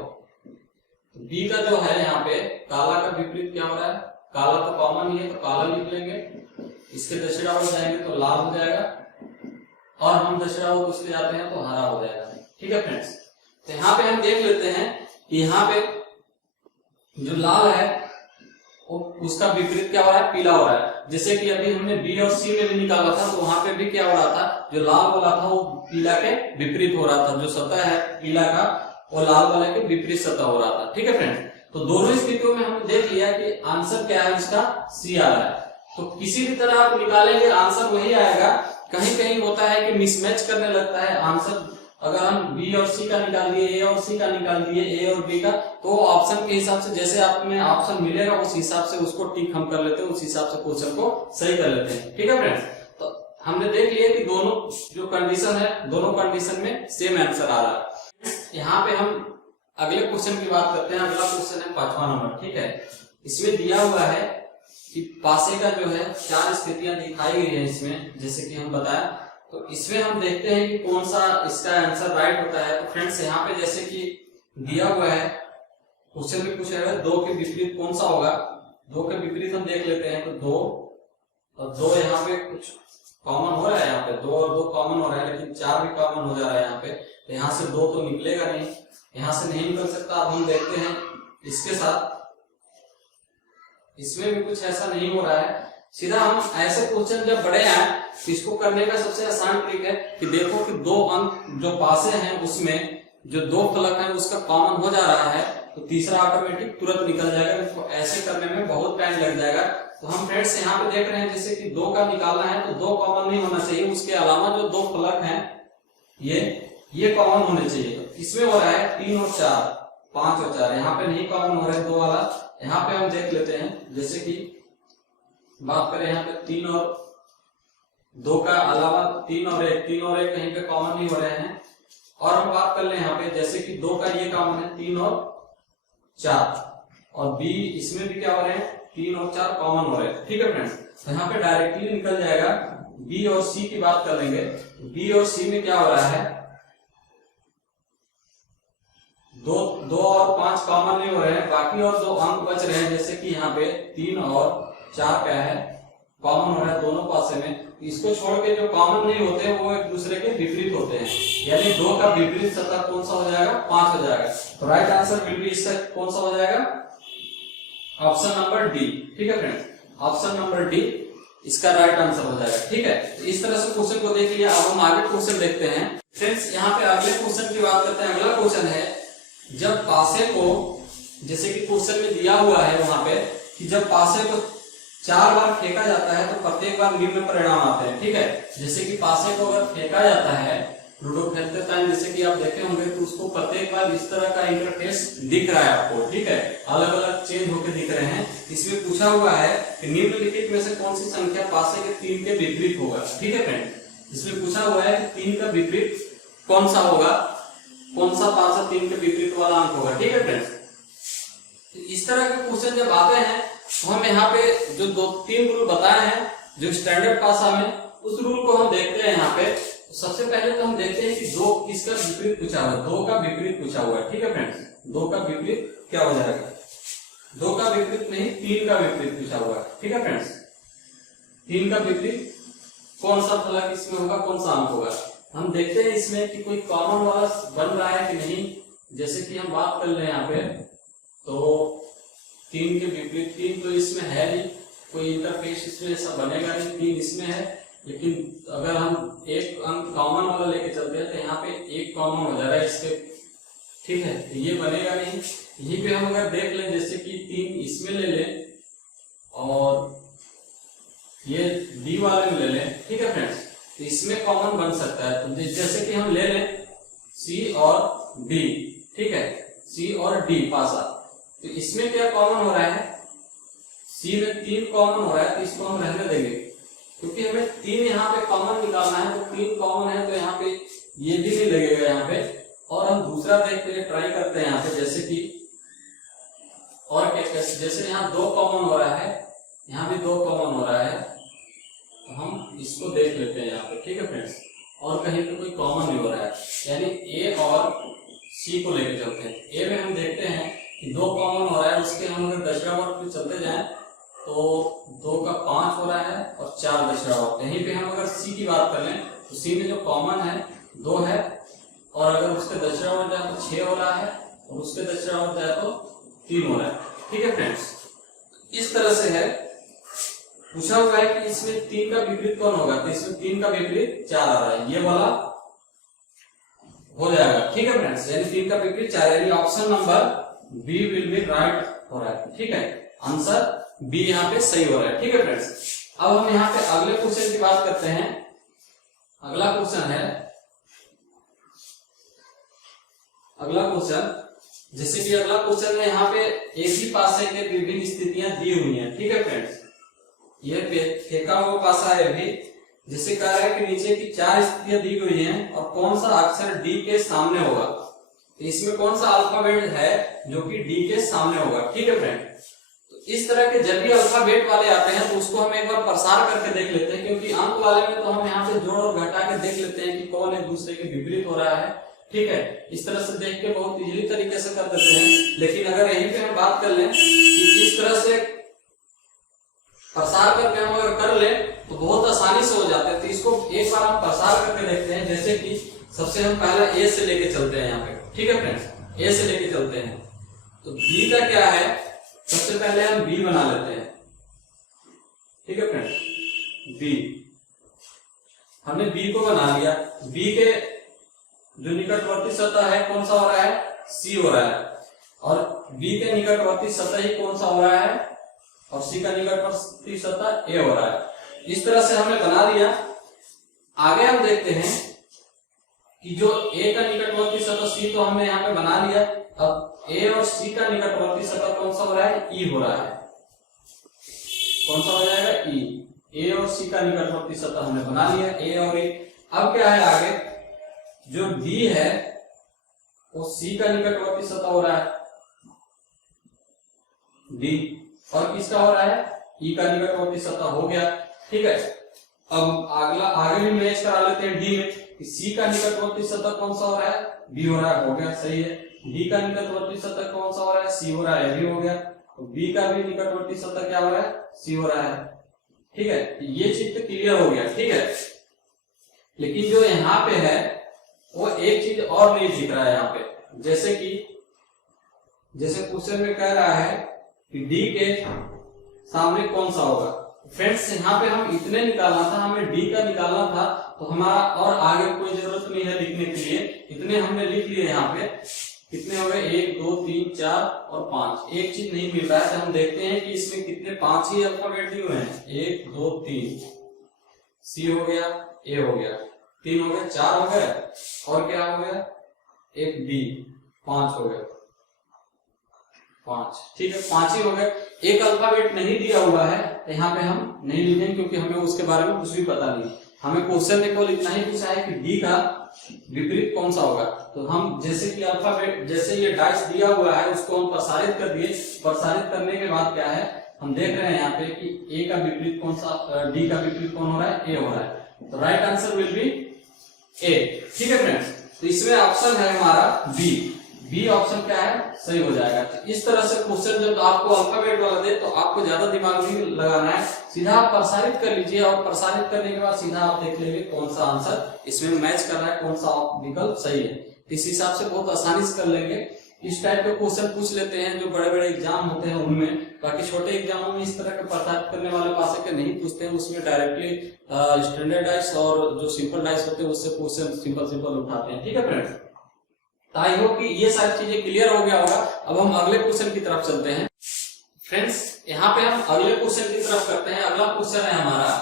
बी का जो है यहाँ पे काला का विपरीत क्या हो रहा है, काला तो कॉमन ही है तो काला लिख लेंगे। इसके दक्षिणावर्त जाएंगे तो लाल हो जाएगा, और हम दक्षिणावर्त उसके जाते हैं तो हरा हो जाएगा। ठीक है फ्रेंड्स, तो यहाँ पे हम देख लेते हैं कि यहाँ पे जो लाल है वो उसका विपरीत क्या हो रहा है, पीला हो रहा है। जैसे कि अभी हमने बी और सी में भी निकाला था, तो वहां पे भी क्या हो रहा था, जो लाल वाला था वो पीला के विपरीत हो रहा था। जो सतह है पीला का वो लाल वाले के विपरीत सतह हो रहा था। ठीक है फ्रेंड्स, तो दोनों स्थितियों में हमने देख लिया कि आंसर क्या है, इसका सी आ रहा है। तो किसी भी तरह आप निकालेंगे आंसर वही आएगा। कहीं कहीं होता है कि मिसमैच करने लगता है आंसर। अगर हम बी और सी का निकाल दिए, ए और सी का निकाल दिए, ए और बी का, तो ऑप्शन के हिसाब से जैसे आपने ऑप्शन मिलेगा उस हिसाब से उसको टिक हम कर लेते हैं, उस हिसाब से क्वेश्चन को सही कर लेते हैं। ठीक है फ्रेंड्स, तो हमने देख लिया कि दोनों जो कंडीशन है, दोनों कंडीशन में सेम आंसर आ रहा है। यहाँ पे हम अगले क्वेश्चन की बात करते हैं। अगला क्वेश्चन है 5वां नंबर। ठीक है, इसमें दिया हुआ है कि पासे का जो है 4 स्थितियां दिखाई गई है इसमें, जैसे कि हम बताया। तो इसमें हम देखते हैं कि कौन सा इसका आंसर राइट होता है। तो फ्रेंड्स यहाँ पे जैसे कि दिया हुआ है, क्वेश्चन में पूछा है 2 के विपरीत कौन सा होगा। 2 के विपरीत हम देख लेते हैं, तो 2 और 2 यहाँ पे कुछ कॉमन हो रहा है। यहाँ पे 2 और 2 कॉमन हो रहा है, लेकिन 4 भी कॉमन हो जा रहा है यहाँ पे। तो यहाँ से 2 तो निकलेगा नहीं, यहाँ से नहीं निकल सकता। अब हम देखते हैं इसके साथ, इसमें भी कुछ ऐसा नहीं हो रहा है। सीधा हम ऐसे क्वेश्चन जब बड़े हैं तो इसको करने का सबसे आसान ट्रिक है कि देखो कि 2 अंक जो पासे हैं उसमें जो 2 फलक है उसका कॉमन हो जा रहा है, तो तीसरा ऑटोमेटिक तुरंत निकल जाएगा। तो ऐसे करने में बहुत टाइम लग जाएगा। तो हम फ्रेंड्स यहाँ पे देख रहे हैं जैसे कि 2 का निकालना है तो 2 कॉमन नहीं होना चाहिए, उसके अलावा जो 2 फलक हैं ये कॉमन होने चाहिए। तो इसमें हो रहा है 3 और 4, 5 और 4, यहाँ पे नहीं कॉमन हो रहा है 2 वाला। यहाँ पे हम देख लेते हैं, जैसे कि बात करें यहाँ पे 3 और 2 का अलावा 3 और 1 कहीं पे कॉमन नहीं हो रहे हैं। और हम बात कर ले यहाँ पे, जैसे कि 2 का ये कॉमन है 3 और 4, और बी इसमें भी क्या हो रहे हैं 3 और 4 कॉमन हो रहे हैं। ठीक है फ्रेंड्स, तो यहाँ पे डायरेक्टली निकल जाएगा। बी और सी की बात कर लेंगे, बी और सी में क्या हो रहा है, 2 और 5 कॉमन नहीं हो रहे हैं, बाकी और 2 अंक बच रहे हैं। जैसे कि यहाँ पे 3 और 4 क्या है, कॉमन हो रहा है दोनों पासे में। इसको छोड़ के जो कॉमन नहीं होते वो एक दूसरे के विपरीत होते हैं, यानी 2 का विपरीत सतह कौन सा हो जाएगा, 5 हो जाएगा। तो राइट आंसर विल बी इसका कौन सा हो जाएगा, ऑप्शन नंबर डी। ठीक है फ्रेंड्स, ऑप्शन नंबर डी इसका राइट आंसर हो जाएगा। ठीक है, तो इस तरह से क्वेश्चन को देख लिया। अब हम आगे क्वेश्चन देखते हैं फ्रेंड्स। यहाँ पे अगले क्वेश्चन की बात करते हैं। अगला क्वेश्चन है, जब पासे को, जैसे कि क्वेश्चन में दिया हुआ है वहां पे कि जब पासे को 4 बार फेंका जाता है तो प्रत्येक बार निम्न परिणाम आते हैं। ठीक है, जैसे कि पासे को अगर फेंका जाता है लूडो खेलते टाइम, जैसे कि आप देखे होंगे, तो उसको प्रत्येक बार इस तरह का इंटरफेस दिख रहा है आपको। ठीक है, अलग अलग चेंज होकर दिख रहे हैं। इसमें पूछा हुआ है कि निम्नलिखित में से कौन सी संख्या पासे के 3 के विपरीत होगा। ठीक है फ्रेंड, इसमें पूछा हुआ है कि 3 का विपरीत कौन सा होगा, कौन सा पासा 3 के विपरीत वाला अंक होगा। ठीक है फ्रेंड्स, इस तरह के क्वेश्चन जब आते हैं तो हम यहाँ पे जो 2-3 रूल बताए हैं जो स्टैंडर्ड पासा में, उस रूल को हम देखते हैं। यहाँ पे सबसे पहले तो हम देखते हैं कि 2 किसका विपरीत पूछा हुआ है। 2 का विपरीत पूछा हुआ है। ठीक है फ्रेंड्स, 2 का विपरीत क्या हो जाएगा, 2 का विपरीत नहीं 3 का विपरीत पूछा हुआ है। ठीक है फ्रेंड्स, 3 का विपरीत कौन सा फलक इसमें होगा, कौन सा अंक होगा। हम देखते हैं इसमें कि कोई कॉमन वाला बन रहा है कि नहीं। जैसे कि हम बात कर ले यहाँ पे, तो 3 के विपरीत 3 तो इसमें है नहीं, कोई इंटरफेस इसमें ऐसा बनेगा नहीं। 3 इसमें है, लेकिन अगर हम एक अंक कॉमन वाला लेके चलते हैं तो यहाँ पे 1 कॉमन हो जा रहा है इसके। ठीक है, तो ये बनेगा नहीं। यहीं पे हम अगर देख लें, जैसे कि 3 इसमें ले लें और ये डी वाले में ले लें। ठीक है फ्रेंड्स, तो इसमें कॉमन बन सकता है। तो जैसे कि हम ले लें सी और डी। ठीक है, सी और डी पासा, तो इसमें क्या कॉमन हो रहा है, सी में 3 कॉमन हो रहा है, तो इसको हम रहने देंगे क्योंकि हमें 3 यहाँ पे कॉमन निकालना है। तो 3 कॉमन है तो यहाँ पे ये भी नहीं लगेगा यहाँ पे। और हम दूसरा देखते हैं, ट्राई करते हैं यहाँ पे, जैसे कि और जैसे यहाँ 2 कॉमन हो रहा है, यहाँ भी 2 कॉमन हो रहा है, तो हम इसको देख लेते हैं यहाँ पे। ठीक है फ्रेंड्स, और कहीं पे कोई कॉमन नहीं हो रहा है, यानी ए और सी को लेके चलते हैं। ए में हम देखते हैं कि 2 कॉमन हो रहा है, उसके हम अगर दशरावर्त पे चलते जाएं तो 2 का 5 हो रहा है और 4 दशरावर्त। यहीं पे हम अगर सी की बात कर लें तो सी में जो कॉमन है 2 है, और अगर उसके दशरावर्त जाए तो 6 हो रहा है, और उसके दशरावर्त जाए तो 3 हो रहा है। ठीक है फ्रेंड्स, इस तरह से है। पूछा हुआ है कि इसमें 3 का विपरीत कौन होगा, तो इसमें 3 का विपरीत 4 आ रहा है, ये वाला हो जाएगा। ठीक है फ्रेंड्स, यानी 3 का विपरीत 4, यानी option number B will be right हो रहा है। ठीक है, आंसर बी यहाँ पे सही हो रहा है। ठीक है फ्रेंड्स, अब हम यहाँ पे अगले क्वेश्चन की बात करते हैं। अगला क्वेश्चन है, अगला क्वेश्चन, जैसे कि अगला क्वेश्चन में यहाँ पे एक ही पासे के विभिन्न स्थितियां दी हुई हैं। ठीक है फ्रेंड्स, ये फेंका हुआ पासा है भी, जिसे कह रहा है कि नीचे की 4 स्थितियां दी गई हैं और कौन सा अक्षर डी के सामने होगा। तो इसमें कौन सा अल्फाबेट है जो कि डी के सामने होगा। ठीक है फ्रेंड, तो इस तरह के जब भी अल्फाबेट वाले आते हैं तो उसको हम एक बार प्रसार करके देख लेते हैं, क्योंकि अंक वाले में तो हम यहाँ पे जोड़ और घटा के देख लेते हैं कि कौन एक दूसरे के विपरीत हो रहा है। ठीक है, इस तरह से देख के बहुत इजीली तरीके से कर देते हैं। लेकिन अगर यहीं पे हम बात कर लें कि इस तरह से प्रसार करके हम अगर कर ले तो बहुत आसानी से हो जाते हैं। तो इसको एक बार हम प्रसार करके देखते हैं। जैसे कि सबसे हम पहला ए से लेके चलते हैं यहाँ पे। ठीक है फ्रेंड्स, ए से लेके चलते हैं तो बी का क्या है, सबसे पहले हम बी बना लेते हैं। ठीक है फ्रेंड्स, बी हमने बी को बना लिया। बी के जो निकटवर्ती सतह है कौन सा हो रहा है, सी हो रहा है, और बी के निकटवर्ती सतह ही कौन सा हो रहा है, और सी का निकटवर्ती सतह ए हो रहा है। इस तरह से हमने बना दिया। आगे हम देखते हैं कि जो ए का निकटवर्ती सतह सी तो हमने यहाँ पे बना लिया। अब ए और सी का निकटवर्ती सतह कौन सा हो रहा है, ई हो रहा है। कौन सा हो जाएगा, ई। ए और सी का निकटवर्ती सतह हमने बना लिया, ए और ई। अब क्या है आगे, जो डी है वो सी का निकटवर्ती सतह हो रहा है, डी, और किसका हो रहा है, ई का निकटवर्ती सतह हो गया। ठीक है, अब अगला आगे भी मैच करा लेते हैं डी में कि सी का निकटवर्ती सतह कौन सा हो रहा है, बी हो रहा है, हो गया, सही है। डी का निकटवर्ती सतह कौन सा हो रहा है, सी हो रहा है, भी हो गया। तो बी का भी निकटवर्ती सतह क्या हो रहा है, सी हो रहा है। ठीक है, ये चीज तो क्लियर हो गया। ठीक है, लेकिन जो यहाँ पे है वो एक चीज और नहीं दिख रहा है यहाँ पे। जैसे कि जैसे क्वेश्चन में कह रहा है कि डी के सामने कौन सा होगा, फ्रेंड्स यहाँ पे हम इतने निकालना था, हमें डी का निकालना था, तो हमारा और आगे कोई जरूरत नहीं है लिखने के लिए, इतने हमने लिख लिए। यहाँ पे कितने हो गए, 1 2 3 4 और 5। एक चीज नहीं मिल रहा है, तो हम देखते हैं कि इसमें कितने 5 ही अल्फाबेट दिए हुए हैं। 1 2 3, सी हो गया, ए हो गया, 3 हो गए, 4 हो गए, और क्या हो गया, एक डी, 5 हो गए, 5। ठीक है, 5 ही हो गए। एक अल्फाबेट नहीं दिया हुआ है, तो यहाँ पे हम नहीं लिखेंगे क्योंकि हमें उसके बारे में कुछ भी पता नहीं। हमें क्वेश्चन में केवल इतना ही पूछा है कि डी का विपरीत कौन सा होगा। तो हम जैसे कि अल्फाबेट, जैसे ये डाइस दिया हुआ है उसको हम प्रसारित कर दिए। प्रसारित करने के बाद क्या है, हम देख रहे हैं यहाँ पे कि ए का विपरीत कौन सा, डी का विपरीत कौन हो रहा है, ए हो रहा है। तो राइट आंसर विल बी ए। ठीक है फ्रेंड्स, तो इसमें ऑप्शन है हमारा बी। बी ऑप्शन क्या है, सही हो जाएगा। तो इस तरह से क्वेश्चन जब आपको अल्फाबेट वाला दे तो आपको ज्यादा दिमाग नहीं लगाना है, सीधा आप प्रसारित कर लीजिए, और प्रसारित करने के बाद सीधा आप देख लेंगे कौन सा आंसर इसमें मैच कर रहा है, कौन सा विकल्प सही है। इस हिसाब से बहुत आसानी से कर लेंगे। इस टाइप के क्वेश्चन पूछ लेते हैं जो बड़े बड़े एग्जाम होते हैं उनमें, बाकी छोटे एग्जामों में इस तरह के प्रसारित करने वाले पासे के नहीं पूछते हैं। उसमें डायरेक्टली स्टैंडर्ड डाइस और जो सिंपल डाइस होते हैं उससे क्वेश्चन सिंपल उठाते हैं। ठीक है फ्रेंड्स, आई होप कि ये सारी चीजें क्लियर हो गया होगा। अब हम अगले क्वेश्चन की तरफ चलते हैं। फ्रेंड्स, यहाँ पे हम अगले क्वेश्चन की तरफ करते हैं। अगला क्वेश्चन है हमारा,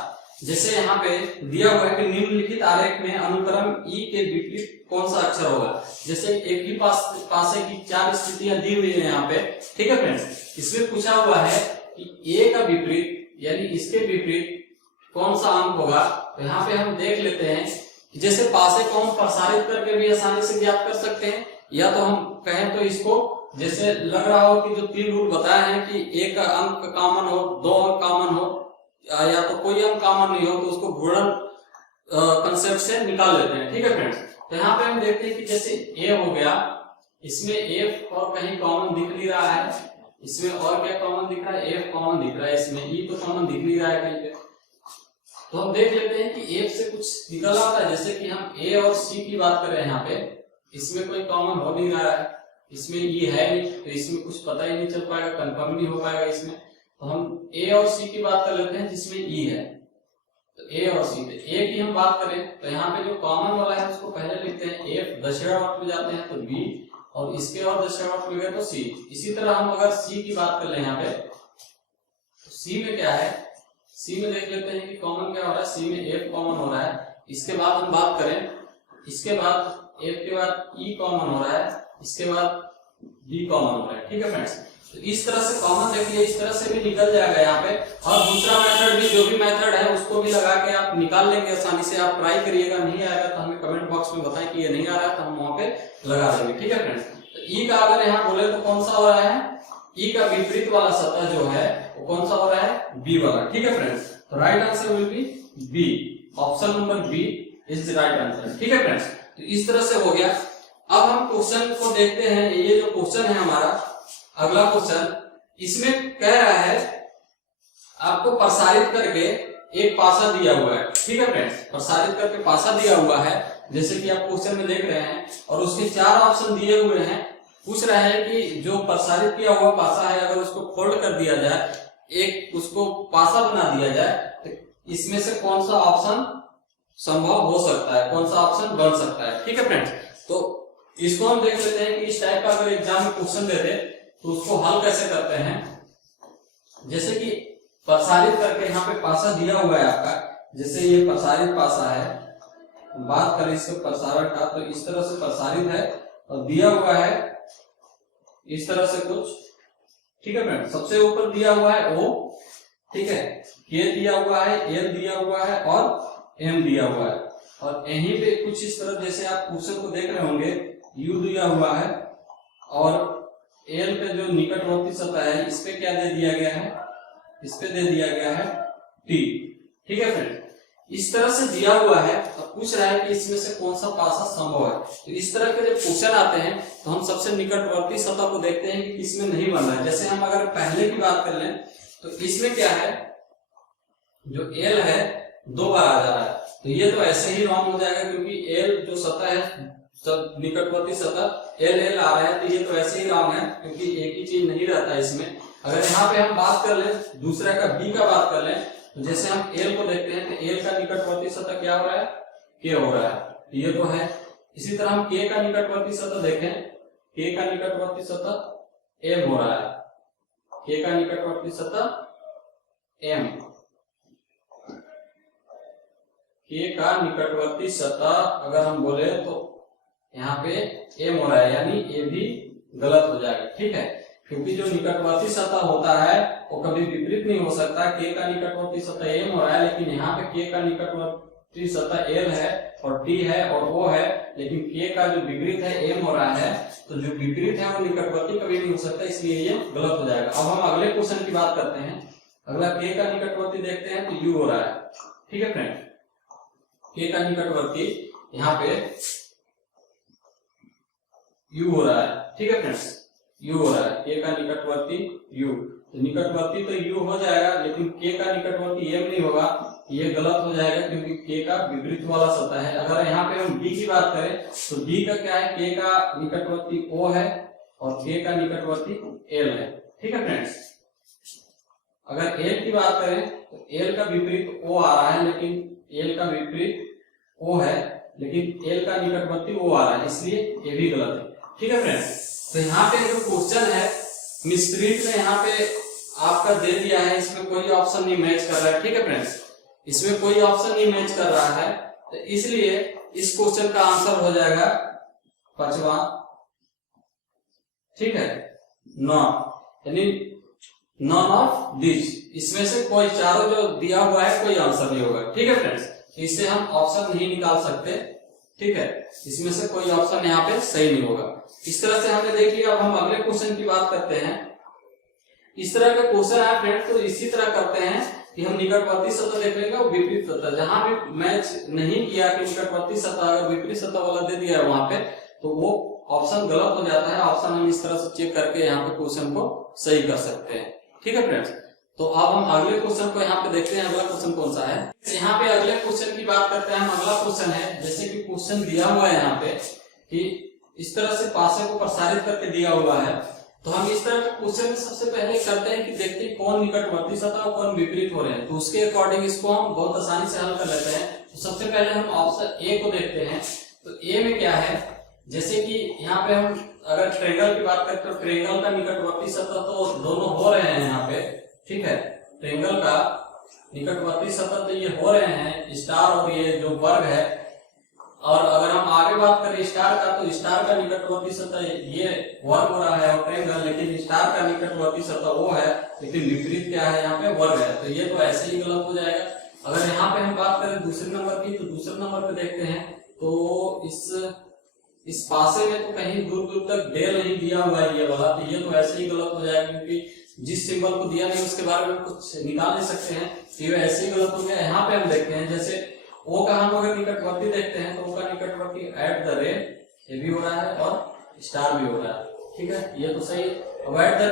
जैसे यहाँ पे दिया हुआ है कि निम्नलिखित आरेख में अनुक्रम ई के विपरीत कौन सा अक्षर होगा। जैसे एक ही पासे की 4 स्थितियां दी हुई है यहाँ पे। ठीक है फ्रेंड्स, इसमें पूछा हुआ है कि ए का विपरीत यानी इसके विपरीत कौन सा अंक होगा। तो यहाँ पे हम देख लेते हैं, जैसे पासे को हम प्रसारित करके भी आसानी से ज्ञात कर सकते हैं, या तो हम कहें तो इसको जैसे लग रहा हो कि जो 3 रूल बताए हैं कि एक अंक कॉमन हो, 2 अंक कॉमन हो, या तो कोई अंक कॉमन नहीं हो, तो उसको गुणन कंसेप्ट से निकाल लेते हैं। ठीक है फ्रेंड्स, तो यहाँ पे हम देखते हैं कि जैसे ए हो गया, इसमें एफ और कहीं कॉमन दिख नहीं रहा है, इसमें और क्या कॉमन दिख रहा है, एफ कॉमन दिख रहा है, इसमें ई तो कॉमन दिख नहीं रहा है कहीं पे। तो हम देख लेते हैं कि एफ से कुछ निकल आता है। जैसे कि हम ए और सी की बात कर रहे हैं, यहाँ पे इसमें कोई कॉमन हो नहीं रहा है, इसमें ई है नहीं, तो इसमें कुछ पता ही नहीं चल पाएगा, कंफर्म नहीं हो पाएगा इसमें। तो हम ए और सी की बात कर लेते हैं जिसमें ई है। तो ए और सी, ए की हम बात करें तो यहाँ पे जो कॉमन वाला है उसको पहले लिखते हैं, एफ दक्षिणावर्त में जाते हैं तो बी, और इसके और दक्षिणावर्त में गए तो सी। इसी तरह हम अगर सी की बात कर ले यहाँ पे, तो सी में क्या है, सी में देख लेते हैं कि कॉमन क्या हो रहा है, सी में एफ कॉमन हो रहा है। इसके बाद हम बात करें, इसके बाद एफ के बाद ई कॉमन हो रहा है, इसके बाद डी कॉमन हो रहा है। ठीक है फ्रेंड्स, तो इस तरह से कॉमन देखिए, इस तरह से भी निकल जाएगा यहाँ पे। और दूसरा मेथड भी, जो भी मेथड है उसको भी लगा के आप निकाल लेंगे आसानी से। आप ट्राई करिएगा, नहीं आएगा तो हमें कमेंट बॉक्स में बताएं कि ये नहीं आ रहा है, तो हम वहां पे लगा देंगे। ठीक है फ्रेंड्स, तो ई का अगर यहाँ बोले तो कौन सा हो रहा है, ई का विपरीत वाला सतह जो है वो कौन सा हो रहा है, बी वाला। ठीक है फ्रेंड्स, तो right answer will be B, option number B is the right answer. ठीक है फ्रेंड्स, तो इस तरह से हो गया। अब हम क्वेश्चन को देखते हैं। ये जो क्वेश्चन है हमारा अगला क्वेश्चन, इसमें कह रहा है आपको प्रसारित करके एक पासा दिया हुआ है। ठीक है फ्रेंड्स, प्रसारित करके पासा दिया हुआ है, जैसे कि आप क्वेश्चन में देख रहे हैं, और उसके 4 ऑप्शन दिए हुए हैं। पूछ रहा है कि जो प्रसारित किया हुआ पासा है अगर उसको फोल्ड कर दिया जाए, एक उसको पासा बना दिया जाए, तो इसमें से कौन सा ऑप्शन संभव हो सकता है, कौन सा ऑप्शन बन सकता है। ठीक है फ्रेंड्स, तो इसको हम देख लेते हैं कि इस टाइप का अगर एग्जाम में क्वेश्चन देते तो उसको हल कैसे करते हैं। जैसे कि प्रसारित करके यहाँ पे पासा दिया हुआ है आपका, जैसे ये प्रसारित पासा है, बात करें इसके प्रसारण का तो इस तरह से प्रसारित है और दिया हुआ है इस तरह से कुछ। ठीक है फ्रेंड, सबसे ऊपर दिया हुआ है ओ, ठीक है, के दिया हुआ है, एल दिया हुआ है और एम दिया हुआ है, और यहीं पे कुछ इस तरह जैसे आप क्वेश्चन को देख रहे होंगे, यू दिया हुआ है और एल पे जो निकटवर्ती सतह है इस पे क्या दे दिया गया है, इस पे दे दिया गया है टी। ठीक है फ्रेंड, इस तरह से दिया हुआ है। अब पूछ रहा है कि इसमें से कौन सा पासा संभव है। तो इस तरह के जब क्वेश्चन आते हैं तो हम सबसे निकटवर्ती सतह को देखते हैं कि किसमें नहीं बन रहा है। जैसे हम अगर पहले की बात कर लें तो इसमें क्या है, जो एल है 2 बार आ जा रहा है, तो ये तो ऐसे ही रॉन्ग हो जाएगा क्योंकि एल जो सतह है सब निकटवर्ती सतह एल एल आ रहा है, तो ये तो ऐसे ही रॉन्ग है क्योंकि एक ही चीज नहीं रहता है इसमें। अगर यहाँ पे हम बात कर लें दूसरा का बी का बात कर लें तो जैसे हम एल को देखते हैं तो एल का निकटवर्ती सतह क्या हो रहा है, के हो रहा है, ये तो है। इसी तरह हम के का निकटवर्ती सतह देखें, के का निकटवर्ती सतह एम हो रहा है, के का निकटवर्ती सतह एम, के का निकटवर्ती सतह अगर हम बोले तो यहाँ पे एम हो रहा है, यानी ए भी गलत हो जाएगा, ठीक है, क्योंकि जो निकटवर्ती सतह होता है वो कभी विपरीत नहीं हो सकता। के का निकटवर्ती सतह एम हो रहा है, लेकिन यहाँ पे के का निकटवर्ती सतह एल है और टी है और ओ है, लेकिन के का जो विपरीत है एम हो रहा है, तो जो विपरीत है वो निकटवर्ती कभी नहीं हो सकता, इसलिए ये गलत हो जाएगा। अब हम अगले क्वेश्चन की बात करते हैं। अगला के का निकटवर्ती देखते हैं तो यू हो रहा है, ठीक है फ्रेंड, के का निकटवर्ती यहाँ पे यू हो रहा है, ठीक है फ्रेंड्स, यू हो रहा है, के का निकटवर्ती यू, तो निकटवर्ती तो यू हो जाएगा, लेकिन के का निकटवर्ती एम नहीं होगा, ये गलत हो जाएगा क्योंकि के का विपरीत वाला सतह है। अगर यहाँ पे हम डी की बात करें तो डी का क्या है, के का निकटवर्ती ओ है और के का निकटवर्ती एल है, ठीक है फ्रेंड्स। अगर एल की बात करें तो एल का विपरीत ओ आ रहा है, लेकिन एल का विपरीत ओ है, लेकिन एल का निकटवर्ती ओ आ रहा है, इसलिए ये भी गलत है, ठीक है फ्रेंड्स। तो यहाँ पे जो क्वेश्चन है मिस्प्रिंट में यहाँ पे आपका दे दिया है, इसमें कोई ऑप्शन नहीं मैच कर रहा है, ठीक है फ्रेंड्स, इसमें कोई ऑप्शन नहीं मैच कर रहा है, तो इसलिए इस क्वेश्चन का आंसर हो जाएगा 5वां, ठीक है, नॉट, यानी नॉन ऑफ दिस, इसमें से कोई चारों जो दिया हुआ है कोई आंसर नहीं होगा, ठीक है फ्रेंड्स, इससे हम ऑप्शन नहीं निकाल सकते, ठीक है, इसमें से कोई ऑप्शन यहाँ पे सही नहीं होगा। इस तरह से हमने देख लिया। अब हम अगले क्वेश्चन की बात करते हैं। इस तरह का क्वेश्चन है फ्रेंड्स, तो इसी तरह करते हैं कि हम निकटवर्ती सतह देख लेंगे और विपरीत सतह, जहां भी मैच नहीं किया कि निकटवर्ती सतह अगर विपरीत सतह वाला दे दिया है वहां पे, तो वो ऑप्शन गलत हो जाता है। ऑप्शन हम इस तरह से चेक करके यहाँ पे क्वेश्चन को सही कर सकते हैं, ठीक है फ्रेंड्स। तो अब हम अगले क्वेश्चन को यहाँ पे देखते हैं। अगला क्वेश्चन कौन सा है, यहाँ पे अगले क्वेश्चन की बात करते हैं हम। अगला क्वेश्चन है, जैसे कि क्वेश्चन दिया हुआ है यहाँ पे कि इस तरह से पासे को प्रसारित करके दिया हुआ है, तो हम इस तरह के क्वेश्चन में सबसे पहले करते हैं कि देखते हैं कौन निकटवर्ती सतह और कौन विपरीत हो रहे हैं, तो उसके अकॉर्डिंग इसको हम बहुत आसानी से हल कर लेते हैं। तो सबसे पहले हम ऑप्शन ए को देखते हैं। तो ए में क्या है, जैसे कि यहाँ पे हम अगर ट्रेंगल की बात करते हैं तो ट्रेंगल का निकटवर्ती सतह तो दोनों हो रहे हैं यहाँ पे, ठीक है, ट्रेंगल का निकटवर्ती सतह तो ये हो रहे हैं स्टार और ये जो वर्ग है। और अगर हम आगे बात करें स्टार का, तो स्टार का निकटवर्ती सतह ये वर्ग हो रहा है और ट्रेंगल, लेकिन स्टार का निकटवर्ती सतह वो है, लेकिन विपरीत क्या है यहाँ पे वर्ग है, तो ये तो ऐसे ही गलत हो जाएगा। अगर यहाँ पे हम बात करें दूसरे नंबर की, तो दूसरे नंबर पे देखते हैं तो इस पासे में तो कहीं दूर दूर तक डेल नहीं दिया हुआ है ये वाला, तो ये तो ऐसे ही गलत हो जाएगा क्योंकि जिस सिंबल को दिया नहीं उसके बारे में कुछ निकाल नहीं सकते हैं, तो ये ऐसे ही गलत हो गया। यहाँ पे हम देखते हैं जैसे ओ का हम अगर निकटवर्ती देखते हैं तो ओ का निकटवर्ती एट द रेट ये भी हो रहा है और स्टार भी हो रहा है, ठीक है, ये तो सही है। अब एट द